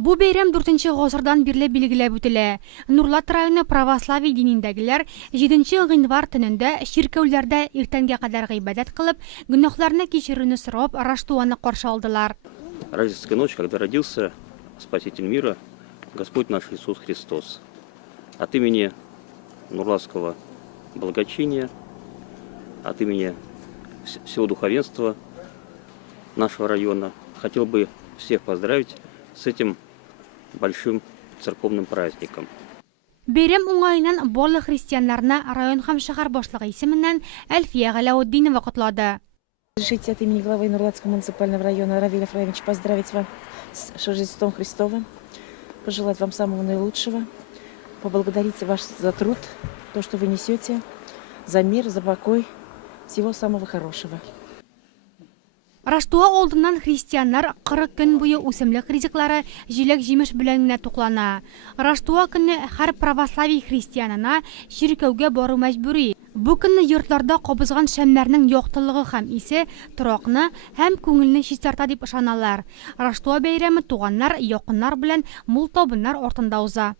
Бу бәйрәм 4-нче гасырдан бирле билгеләп үтелә. Нурлат районы православие динендәгеләр 7-нче гыйнвар төнендә чиркәүләрдә иртәнгә кадәр гыйбадәт кылып, гөнаһларны кичерүне сорап, Раштуаны каршы алдылар. Рождественская ночь, когда родился Спаситель мира, Господь наш Иисус Христос. От имени Нурлатского благочиния, от имени всего духовенства нашего района хотел бы всех поздравить с этим большим церковным праздником. Бәйрәм уңайыннан барлык христианнарны район һәм шәһәр башлыгы исеменнән Әлфия Галауддинова котлады. Разрешите от имени главы Нурлатского муниципального района Равиля Фраевича поздравить вас с Рождеством Христовым, пожелать вам самого наилучшего, поблагодарить вас за труд, то, что вы несете, за мир, за покой, всего самого хорошего. Раштуа алдыннан христианнар 40 көн буе үсемлек ризыклары җиләк-җимеш белән генә туклана. Раштуа көнне һәр православие христианына чиркәүгә бару мәҗбүри. Бу көнне йортларда кабызган шәмнәрнең яктылыгы һәм исе торакны һәм күңелне чистарта дип ышаналар. Раштуа бәйрәме туганнар, якыннар белән мул табыннар артында уза.